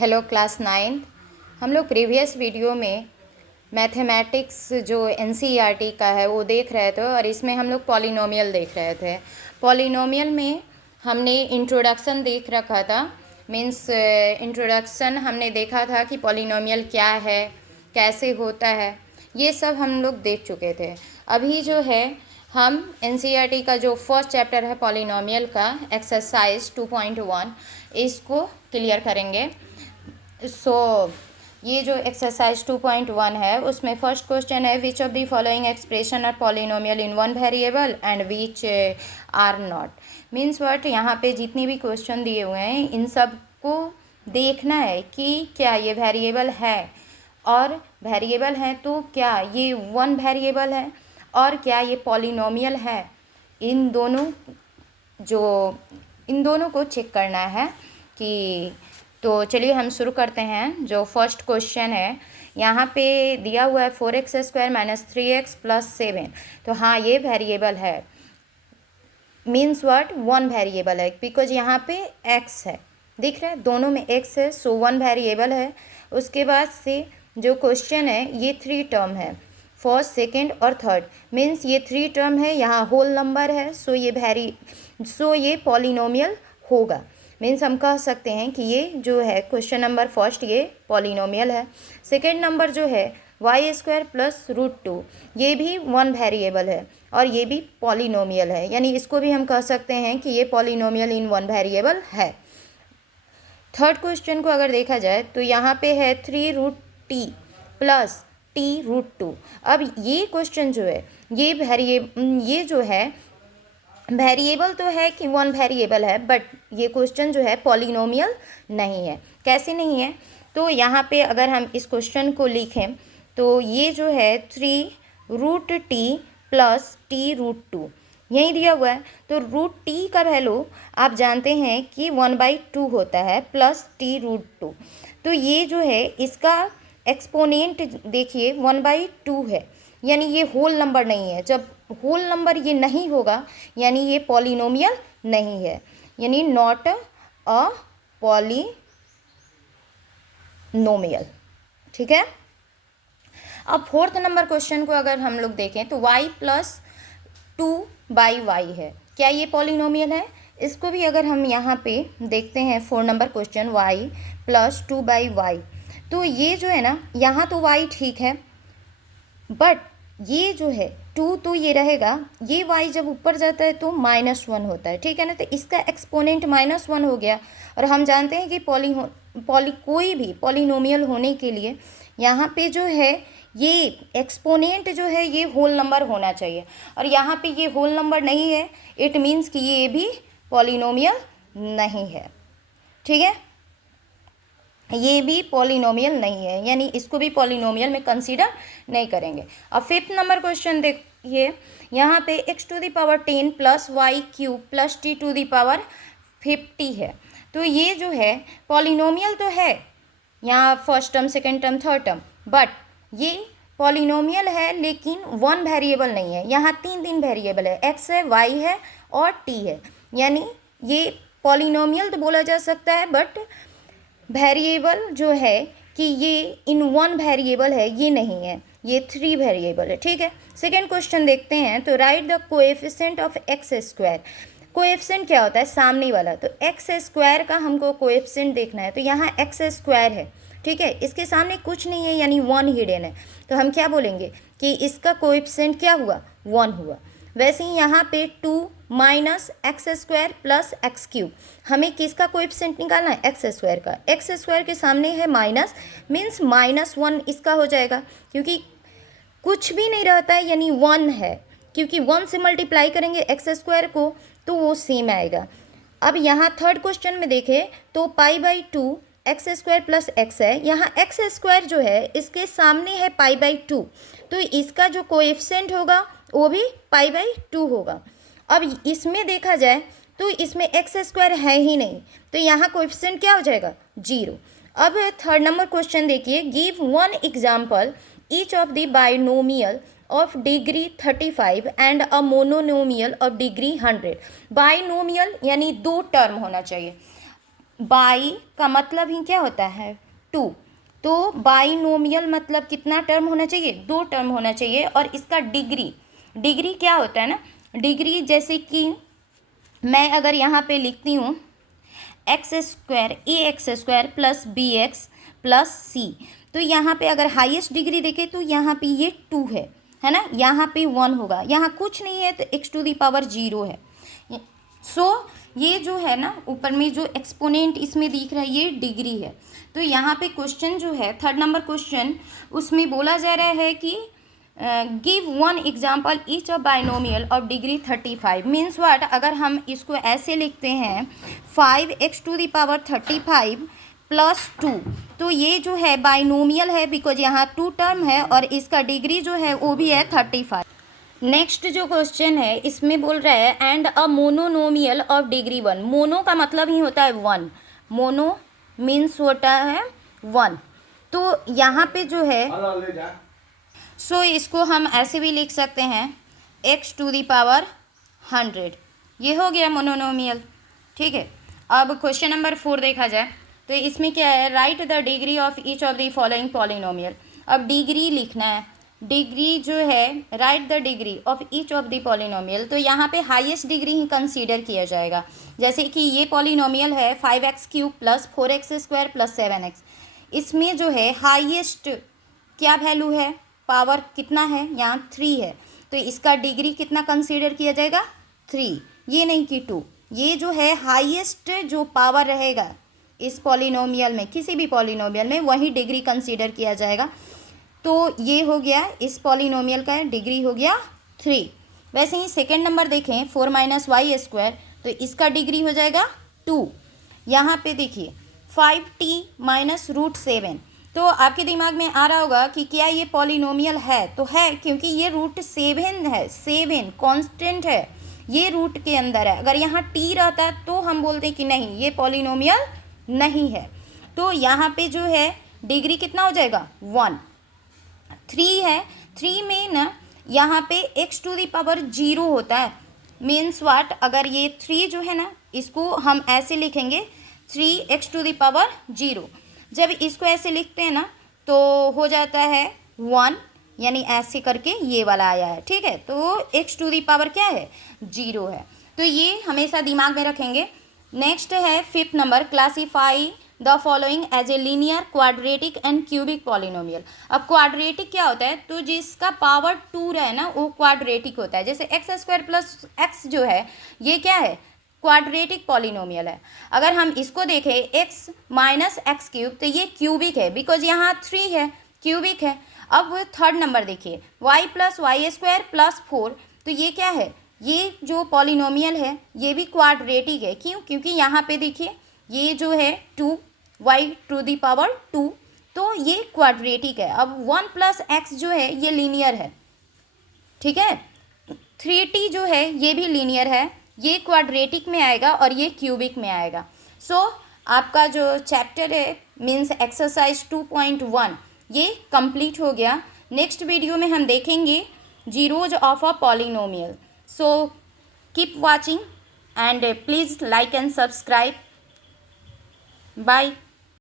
Hello class 9th। हम लोग previous video में मैथमेटिक्स जो एनसीईआरटी का है वो देख रहे थे और इसमें हम लोग पॉलिनोमियल देख रहे थे। पॉलिनोमियल में हमने इंट्रोडक्शन देख रखा था। मीन्स इंट्रोडक्शन हमने देखा था कि पॉलिनोमियल क्या है, कैसे होता है, ये सब हम लोग देख चुके थे। अभी जो है हम एनसीईआरटी का जो फर्स्ट चैप्टर है पॉलिनोमियल का एक्सरसाइज 2.1 इसको क्लियर करेंगे। ये जो एक्सरसाइज 2.1 है उसमें फर्स्ट क्वेश्चन है which of the following expression are polynomial in one variable and which are not. Means what, यहाँ पे जितनी भी क्वेश्चन दिए हुए हैं इन सब को देखना है कि क्या ये वेरिएबल है, और वेरिएबल है तो क्या ये वन वेरिएबल है और क्या ये पॉलिनोमियल है। इन दोनों को चेक करना है कि तो चलिए हम शुरू करते हैं। जो फर्स्ट क्वेश्चन है यहाँ पे दिया हुआ है 4x² - 3x + 7। तो हाँ, ये वेरिएबल है। मीन्स व्हाट, वन वेरिएबल है, बिकॉज यहाँ पे x है, दिख रहा है दोनों में x है, सो वन वेरिएबल है। उसके बाद से जो क्वेश्चन है ये 3 टर्म है, फर्स्ट, सेकेंड और थर्ड। मीन्स ये 3 टर्म है, यहाँ होल नंबर है, सो ये पॉलिनोमियल होगा। मीन्स हम कह सकते हैं कि ये जो है क्वेश्चन नंबर फर्स्ट ये पॉलिनोमियल है। सेकेंड नंबर जो है y² + √2, ये भी वन वेरिएबल है और ये भी पॉलिनोमियल है, यानी इसको भी हम कह सकते हैं कि ये पॉलिनोमियल इन वन वेरिएबल है। थर्ड क्वेश्चन को अगर देखा जाए तो यहाँ पे है 3√t + t√2। अब ये क्वेश्चन जो है ये जो है वेरिएबल तो है कि वन वेरिएबल है, बट ये क्वेश्चन जो है पॉलिनोमियल नहीं है। कैसे नहीं है, तो यहाँ पे अगर हम इस क्वेश्चन को लिखें तो ये जो है 3√t + t√2 यही दिया हुआ है। तो √t का वैल्यू आप जानते हैं कि 1/2 होता है प्लस t√2। तो ये जो है इसका एक्सपोनेंट देखिए 1/2 है, यानी ये होल नंबर नहीं है। जब होल नंबर ये नहीं होगा यानी ये पॉलिनोमियल नहीं है, यानी नॉट अ पॉलिनोमियल। ठीक है। अब फोर्थ नंबर क्वेश्चन को अगर हम लोग देखें तो y + 2/y है, क्या ये पॉलिनोमियल है? इसको भी अगर हम यहाँ पे देखते हैं 4 नंबर क्वेश्चन y + 2/y, तो ये जो है ना, यहाँ तो y ठीक है, बट ये जो है 2 तो ये रहेगा, ये y जब ऊपर जाता है तो -1 होता है, ठीक है ना। तो इसका एक्सपोनेंट -1 हो गया, और हम जानते हैं कि कोई भी पॉलिनोमियल होने के लिए यहाँ पे जो है ये एक्सपोनेंट जो है ये होल नंबर होना चाहिए, और यहाँ पे ये होल नंबर नहीं है, इट मीन्स कि ये भी पॉलिनोमियल नहीं है। ठीक है, ये भी पॉलिनोमियल नहीं है, यानी इसको भी पॉलिनोमियल में कंसीडर नहीं करेंगे। अब फिफ्थ नंबर क्वेश्चन देखिए, यहाँ पे x⁻10 + y³ + t⁻50 है। तो ये जो है पॉलिनोमियल तो है, यहाँ first term, second term, third term, but ये पॉलिनोमियल है लेकिन वन वेरिएबल नहीं है। यहाँ तीन वेरिएबल है, x है, y है और t है, यानी ये पॉलिनोमियल तो बोला जा सकता है, बट वेरिएबल जो है कि ये इन वन वेरिएबल है ये नहीं है, ये 3 वेरिएबल है। ठीक है। सेकेंड क्वेश्चन देखते हैं, तो right the coefficient of x²। Coefficient क्या होता है? सामने वाला। तो x² का हमको कोएफिशिएंट देखना है, तो यहाँ x² है, ठीक है, इसके सामने कुछ नहीं है, यानी 1 हिडन है। तो हम क्या बोलेंगे कि इसका कोएफिशिएंट क्या हुआ? 1 हुआ। वैसे ही यहाँ पे 2 - x² + x³, हमें किसका कोएफिशिएंट निकालना है? x² का। x² के सामने है माइनस, मीन्स -1 इसका हो जाएगा, क्योंकि कुछ भी नहीं रहता है, यानी 1 है, क्योंकि 1 से मल्टीप्लाई करेंगे x² को तो वो सेम आएगा। अब यहाँ थर्ड क्वेश्चन में देखें तो π/2 x² + x है, यहाँ x² जो है इसके सामने है π/2, तो इसका जो कोएफिशिएंट होगा वो भी π/2 होगा। अब इसमें देखा जाए तो इसमें x² है ही नहीं, तो यहाँ कोएफिशिएंट क्या हो जाएगा? 0। अब थर्ड नंबर क्वेश्चन देखिए, give one example each of the binomial of degree 35 and a monomial of degree 100। Binomial यानी 2 टर्म होना चाहिए। बाई का मतलब ही क्या होता है, 2। तो बाइनोमियल मतलब कितना टर्म होना चाहिए, 2 टर्म होना चाहिए। और इसका डिग्री क्या होता है ना, डिग्री जैसे कि मैं अगर यहाँ पे लिखती हूँ x² plus bx plus c, तो यहाँ पे अगर हाईएस्ट डिग्री देखें तो यहाँ पे ये 2 है ना, यहाँ पे 1 होगा, यहाँ कुछ नहीं है तो x⁻0 है। ये जो है ना ऊपर में जो एक्सपोनेंट इसमें दिख रहा है ये डिग्री है। तो यहाँ पे क्वेश्चन जो है 3rd नंबर क्वेश्चन, उसमें बोला जा रहा है कि give 1 example each of binomial of degree 35 means what. अगर हम इसको ऐसे लिखते हैं 5x⁻35 प्लस 2, तो ये जो है बाइनोमियल है बिकॉज यहाँ 2 टर्म है और इसका डिग्री जो है वो भी है 35। नेक्स्ट जो क्वेश्चन है इसमें बोल रहा है and a monomial of degree 1। Mono का मतलब ही होता है 1, मोनो मीन्स होता है 1। तो यहाँ पे जो है इसको हम ऐसे भी लिख सकते हैं x⁻100, ये हो गया मोनोनोमियल। ठीक है, अब क्वेश्चन नंबर 4 देखा जाए तो इसमें क्या है, right the degree of each of the following polynomial. अब डिग्री लिखना है, डिग्री जो है right the degree of each of the polynomial. तो यहाँ पे हाईएस्ट डिग्री ही कंसीडर किया जाएगा। जैसे कि ये पॉलिनोमियल है 5x³ plus 4x² plus 7x, इसमें जो है हाईएस्ट क्या वैल्यू है, पावर कितना है, यहाँ 3 है, तो इसका डिग्री कितना कंसीडर किया जाएगा, 3, ये नहीं कि 2। ये जो है हाईएस्ट जो पावर रहेगा इस पॉलिनोमियल में, किसी भी पॉलिनोमियल में, वही डिग्री कंसीडर किया जाएगा। तो ये हो गया इस पॉलिनोमियल का डिग्री हो गया 3। वैसे ही सेकेंड नंबर देखें 4 - y², तो इसका डिग्री हो जाएगा 2। यहाँ पे देखिए 5t - √7, तो आपके दिमाग में आ रहा होगा कि क्या ये पॉलिनोमियल है, तो है क्योंकि ये √7 है, 7 कांस्टेंट है, ये रूट के अंदर है। अगर यहाँ t रहता तो हम बोलते कि नहीं ये पॉलिनोमियल नहीं है। तो यहाँ पे जो है डिग्री कितना हो जाएगा 1, 3 है, 3 में ना यहाँ पे x⁻0 होता है, मीन्स वाट। अगर ये 3 जो है ना इसको हम ऐसे लिखेंगे 3x⁻0, जब इसको ऐसे लिखते हैं ना तो हो जाता है 1, यानी ऐसे करके ये वाला आया है। ठीक है, तो x⁻ क्या है 0 है, तो ये हमेशा दिमाग में रखेंगे। नेक्स्ट है 5th number, classify the following as a linear, quadratic and cubic polynomial. अब क्वाड्रेटिक क्या होता है, तो जिसका पावर 2 रहे ना वो क्वाड्रेटिक होता है। जैसे x² प्लस x जो है ये क्या है, क्वाड्रेटिक पॉलिनोमियल है। अगर हम इसको देखें x - x³ तो ये क्यूबिक है बिकॉज यहाँ 3 है, क्यूबिक है। अब 3rd नंबर देखिए y + y² प्लस 4, तो ये क्या है, ये जो पॉलिनोमियल है ये भी क्वाड्रेटिक है। क्यों, क्योंकि यहाँ पे देखिए ये जो है 2y⁻2, तो ये क्वाड्रेटिक है। अब 1 + x जो है ये लीनियर है। ठीक है, 3t जो है ये भी लीनियर है, ये क्वाड्रेटिक में आएगा और ये क्यूबिक में आएगा। आपका जो चैप्टर है मीन्स एक्सरसाइज 2.1 ये कंप्लीट हो गया। नेक्स्ट वीडियो में हम देखेंगे zeros of a polynomial. Keep watching and please like and subscribe. Bye.